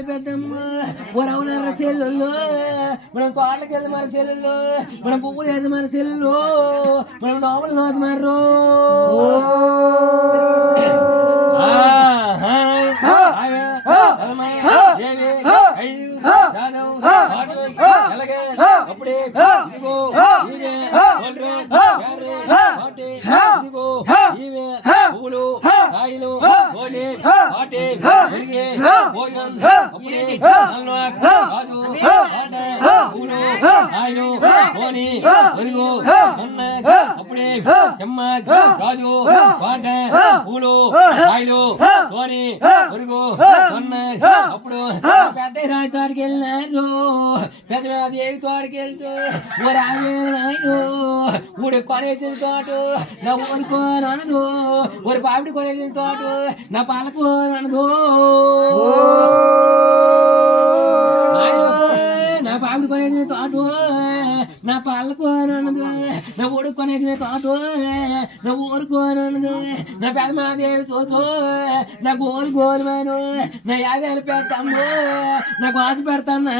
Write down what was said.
పెద్దమ్మ వరవునార సెల్లుల్లో మనం తోటలకు వెళ్తే మన సెల్లుల్లో మనం పువ్వులు వెళ్తే మన సెల్లుల్లో మనం నోములు నోత మర్రో అప్పుడే పూలు కాయలు అప్పుడే చెమ్మ రాజు పాట పూలు కాయలు తోని ఒరుగు అప్పుడు పెద్ద రాజు తోటకి వెళ్ళినారు పెద్ద దేవి తోటకి వెళ్తూ ఊరు కొనేసిన తోట నా ఊరుకోనదు ఊరి పాపిడి కొనేసిన తోట నా పాలకోనదు నా పాపిడి కొనేసిన తోట నా పాలకోనదు నా ఊరు కొనేసిన తోట నా ఊరుకోనదు నా పెదమాదేవి చూసు నా గోలు గోలుమాను నా 50,000 పెడతాము నాకు ఆశ పెడతాను